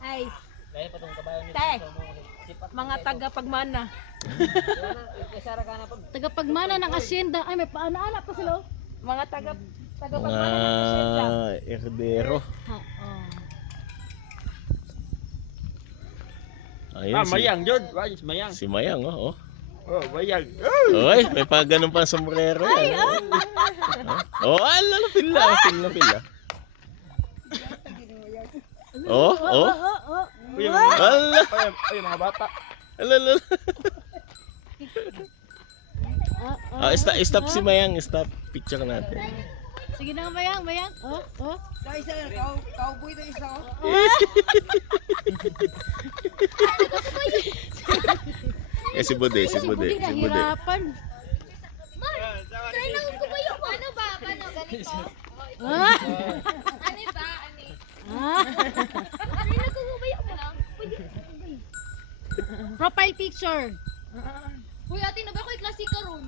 Ay, Kaya pa itong kabayan nito. te, mga taga-pagmana. Taga-pagmana ng asyenda. Ay, may paana-ana pa sila. Mga taga-pagmana ng asyenda. Herdero. Ha, oh. Ayun, Mayang, Jod. Mayang. si Mayang, oh. Oh, mayang. Oy, may pa ganun pa sombrero yan. Oh, lapil na. Oh. Uy, Ala. mga bata. Ala. Stop si Mayang, stop. Picture natin. Sige na, Mayang. Oh. Cowboy na isa ko. Si Bude. Nahirapan. Try lang ko ba yung ano ba? Paano? Ganito? Ah! Ano ba? Ah! Try lang ko ba yung ano? Profile picture. Uy, ate na ba ko klase ka ron?